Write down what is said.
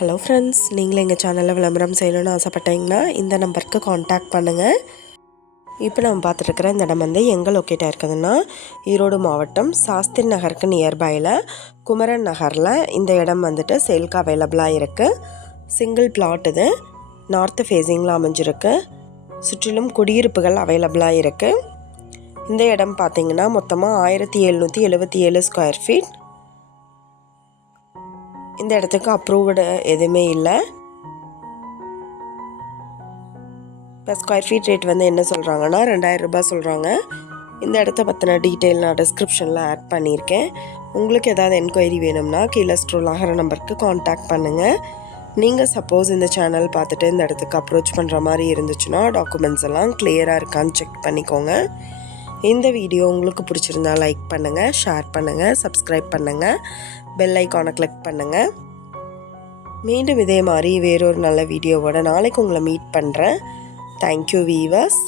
Hello friends, நீங்களும் எங்கள் சேனலில் விளம்பரம் செய்யணும்னு ஆசைப்பட்டீங்கன்னா இந்த நம்பருக்கு காண்டாக்ட் பண்ணுங்கள். இப்போ நம்ம பார்த்துட்ருக்குற இந்த இடம் வந்து எங்கே லொக்கேட் ஆகிருக்குதுன்னா ஈரோடு மாவட்டம் சாஸ்திரி நகருக்கு நியர்பையில் குமரன் நகரில் இந்த இடம் வந்துட்டு சேல்க்கு அவைலபிளாக இருக்குது. சிங்கிள் பிளாட் இது நார்த்து ஃபேஸிங்கில் அமைஞ்சிருக்கு. சுற்றிலும் குடியிருப்புகள் அவைலபிளாக இருக்குது. இந்த இடம் பார்த்திங்கன்னா மொத்தமாக 1777 ஸ்கொயர் ஃபீட். இந்த இடத்துக்கு அப்ரூவ்டு எதுவுமே இல்லை. இப்போ ஸ்கொயர் ஃபீட் ரேட் வந்து என்ன சொல்கிறாங்கன்னா 2000 ரூபாய் சொல்கிறாங்க. இந்த இடத்த பற்றின டீட்டெயில் நான் டிஸ்கிரிப்ஷனில் ஆட் பண்ணியிருக்கேன். உங்களுக்கு ஏதாவது என்கொயரி வேணும்னா கீழே ஸ்க்ரோல் ஆகிற நம்பருக்கு காண்டாக்ட் பண்ணுங்கள். நீங்கள் சப்போஸ் இந்த சேனல் பார்த்துட்டு இந்த இடத்துக்கு அப்ரோச் பண்ணுற மாதிரி இருந்துச்சுன்னா டாக்குமெண்ட்ஸ் எல்லாம் கிளியராக இருக்கான்னு செக் பண்ணிக்கோங்க. இந்த வீடியோ உங்களுக்கு பிடிச்சிருந்தா லைக் பண்ணுங்கள், ஷேர் பண்ணுங்கள், சப்ஸ்கிரைப் பண்ணுங்கள், பெல் ஐக்கானை கிளிக் பண்ணுங்கள். மீண்டும் இதே மாதிரி வேறொரு நல்ல வீடியோவோட நாளைக்கு உங்களை மீட் பண்ணுறேன். Thank you viewers.